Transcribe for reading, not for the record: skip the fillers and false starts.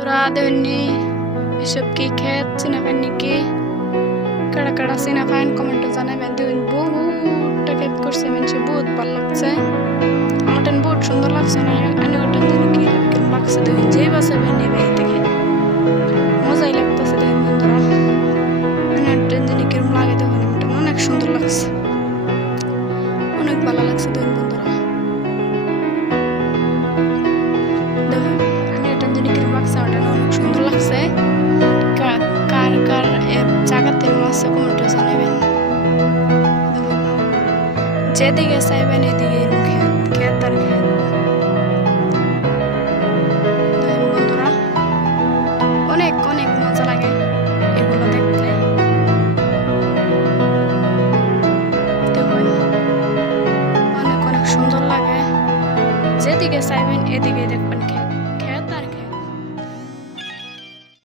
তোরা দেননি এসব কি খেত চিনা পান নাকি কাড়া কাড়া চিনা পান কমেন্টে জানাবেন দেন বহুতটা খেত করছে মানুষ বহুত ভালো লাগছে আমার টেন বহুত সুন্দর লাগছে না আমি ওটা জানি কি লাগছে দেন যে বাসাবেন নেবে থেকে মজাই লাগতেছে দেন বন্ধুরা আমি ওটা জানি কিরম লাগে দেখুন আমার অনেক সুন্দর লাগছে অনেক ভালো লাগছে দেন বন্ধুরা দেখুন আমি ওটা জানি কিরম লাগছে আমার অনেক সুন্দর লাগছে কার কার জায়গাতে মাছ কমেন্টে জানাবেন যেদিকে চাইবেন এদিকে এরকম খেত আর খেত বন্ধুরা অনেক অনেক মজা লাগে এগুলো দেখতে দেখুন অনেক অনেক সুন্দর লাগে যেদিকে চাইবেন এদিকে